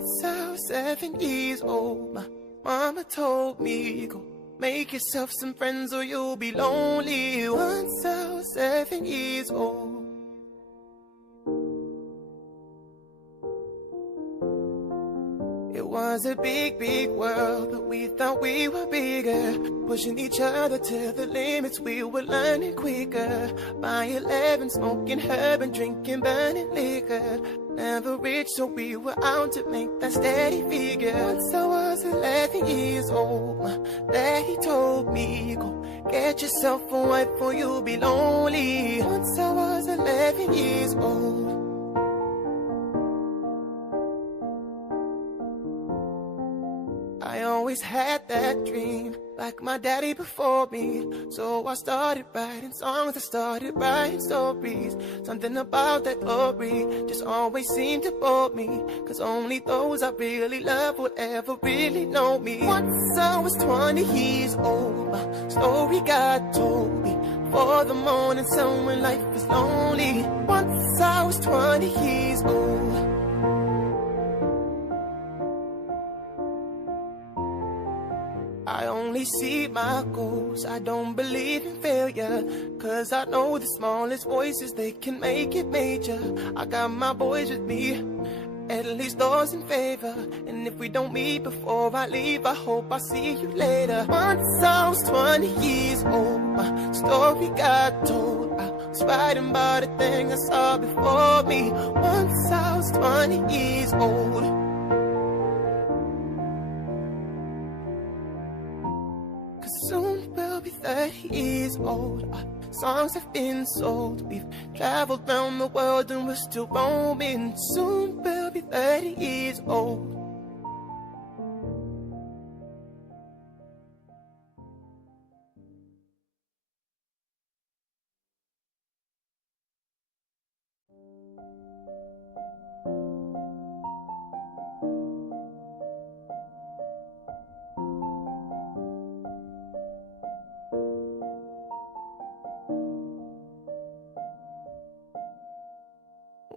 Once I was 7 years old, my mama told me, go make yourself some friends or you'll be lonely. Once I was 7 years old. It was a big, big world, but we thought we were bigger. Pushing each other to the limits, we were learning quicker. By 11, smoking herb and drinking burning liquor. Never rich, so we were out to make that steady figure. Once I was 11 years old, my daddy told me, go get yourself a wife or you'll be lonely. Once I was 11 years old. I always had that dream, like my daddy before me. So I started writing songs, I started writing stories. Something about that glory just always seemed to bore me, cause only those I really love would ever really know me. Once I was 20 years old, my story got told me. For the morning sun when life is lonely. Once I was 20 years old. I only see my goals, I don't believe in failure, cause I know the smallest voices, they can make it major. I got my boys with me, at least those in favor. And if we don't meet before I leave, I hope I see you later. Once I was 20 years old, my story got told. I was writing about the things I saw before me. Once I was 20 years old. Soon we'll be 30 years old. Our songs have been sold. We've traveled around the world and we're still roaming. Soon we'll be 30 years old.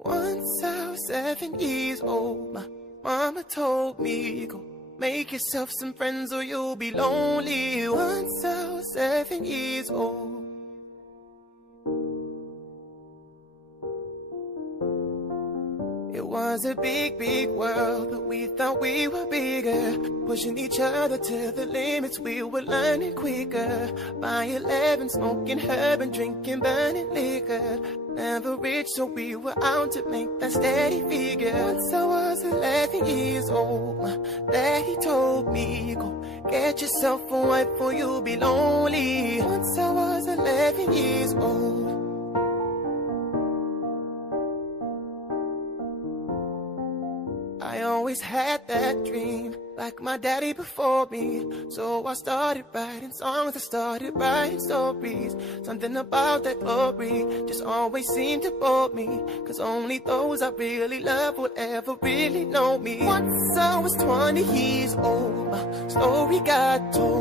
Once I was 7 years old, my mama told me, go make yourself some friends or you'll be lonely. Once I was 7 years old. It was a big, big world, but we thought we were bigger. Pushing each other to the limits, we were learning quicker. By 11, smoking herb and drinking burning liquor. Never rich, so we were out to make that steady figure. Once I was 11 years old, my daddy told me, go get yourself a wife or you'll be lonely. Once I was 11 years old. I always had that dream, like my daddy before me. So I started writing songs, I started writing stories. Something about that glory just always seemed to bore me, cause only those I really love would ever really know me. Once I was 20 years old, my story got told.